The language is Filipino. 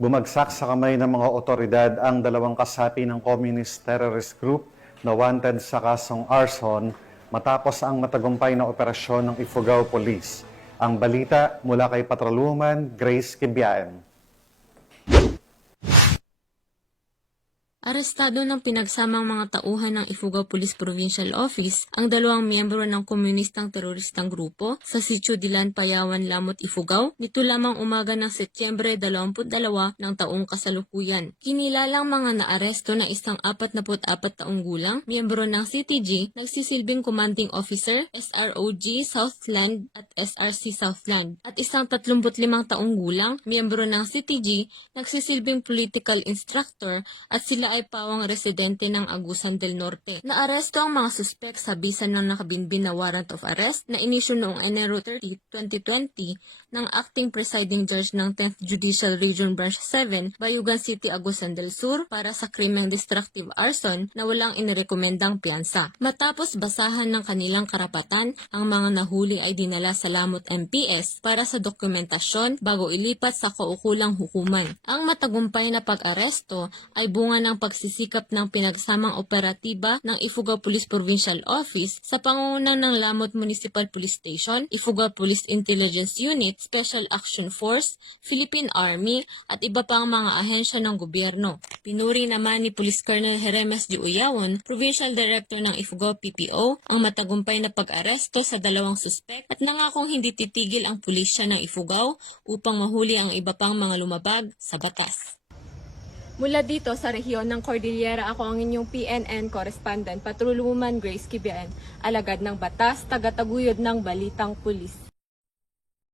Bumagsak sa kamay ng mga otoridad ang dalawang kasapi ng communist terrorist group na wanted sa kasong arson matapos ang matagumpay na operasyon ng Ifugao Police. Ang balita mula kay Patrolwoman Grace Kibiaen. Arestado ng pinagsamang mga tauhan ng Ifugao Police Provincial Office ang dalawang miyembro ng komunistang teroristang grupo sa Sitio Dilan, Payawan, Lamot, Ifugao nito lamang umaga ng Setyembre 22 ng taong kasalukuyan. Kinilalang mga naaresto na isang 44 taong gulang, miyembro ng CTG, nagsisilbing commanding officer, SROG Southland at SRC Southland, at isang 35 taong gulang, miyembro ng CTG, nagsisilbing political instructor at sila ay pawang residente ng Agusan del Norte. Naaresto ang mga suspek sa bisa ng nakabinbin na warrant of arrest na inisyu noong Enero 30, 2020 ng Acting Presiding Judge ng 10th Judicial Region Branch 7, Bayugan City, Agusan del Sur para sa krimeng destructive arson na walang inirekomendang piyansa. Matapos basahan ng kanilang karapatan, ang mga nahuli ay dinala sa Lamot MPS para sa dokumentasyon bago ilipat sa kaukulang hukuman. Ang matagumpay na pag-aresto ay bunga ng pagsisikap ng pinagsamang operatiba ng Ifugao Police Provincial Office sa pangunguna ng Lamot Municipal Police Station, Ifugao Police Intelligence Unit, Special Action Force, Philippine Army at iba pang mga ahensya ng gobyerno. Pinuri naman ni Police Colonel Jeremes G. Uyawon, Provincial Director ng Ifugao PPO, ang matagumpay na pag-aresto sa dalawang suspek at nangakong hindi titigil ang pulisya ng Ifugao upang mahuli ang iba pang mga lumabag sa batas. Mula dito sa rehiyon ng Cordillera, ako ang inyong PNN correspondent, Patrolwoman Grace Kibiaen, alagad ng batas, tagataguyod ng Balitang Pulis.